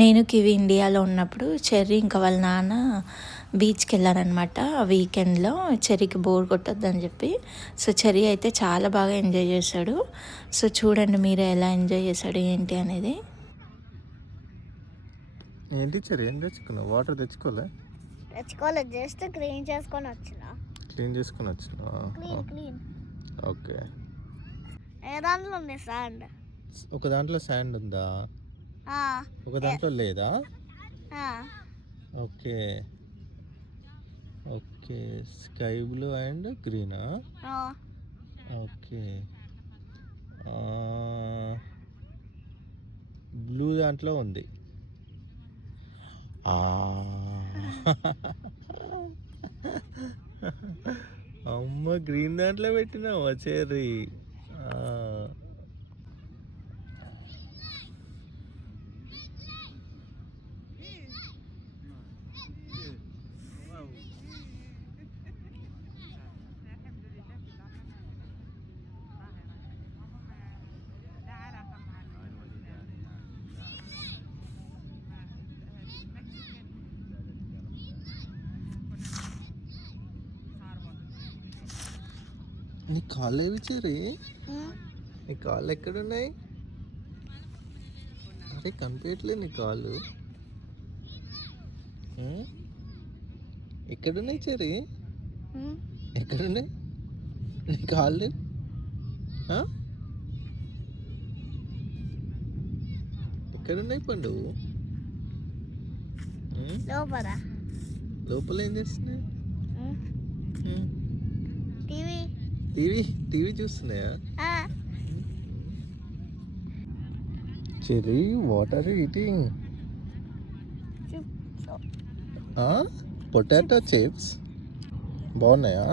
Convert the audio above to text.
నేను కివి ఇండియాలో ఉన్నప్పుడు చెర్రీ ఇంకా వాళ్ళ నాన్న బీచ్కి వెళ్ళారనమాట. వీకెండ్లో చెర్రీకి బోర్ కొట్టొద్దని చెప్పి. సో చెర్రీ అయితే చాలా బాగా ఎంజాయ్ చేశాడు. సో చూడండి మీరే ఎలా ఎంజాయ్ చేశాడు ఏంటి అనేది. ఏంటి చెర్రీ ఏం తెచ్చుకున్నావు? వాటర్ తెచ్చుకోలే? తెచ్చుకోలేదు, జస్ట్ క్లీన్ చేసుకొని వచ్చిన. క్లీన్ చేసుకొని వచ్చినా? క్లీన్. ఓకే. ఏ దాంట్లో ఉంది శాండ్? ఒక దాంట్లో శాండ్ ఉందా? ఒక దాంట్లో లేదా? Okay okay. Sky blue and గ్రీనా? ఓకే. బ్లూ దాంట్లో ఉంది. అమ్మ గ్రీన్ దాంట్లో పెట్టినావా చెర్రీ? నీ కాళ్ళు ఏవి చెర్రీ? నీ కాళ్ళు ఎక్కడున్నాయి? అరే కనిపించట్లేదు నీ కాళ్ళు. ఎక్కడున్నాయి చెర్రీ? ఎక్కడున్నాయి నీ కాళ్ళు? ఎక్కడున్నాయి పండు? లోపల ఏం చేస్తున్నాయి? టీవీ చూస్తున్నాయా? Cherry what are you eating? Potato chips బాగున్నాయా?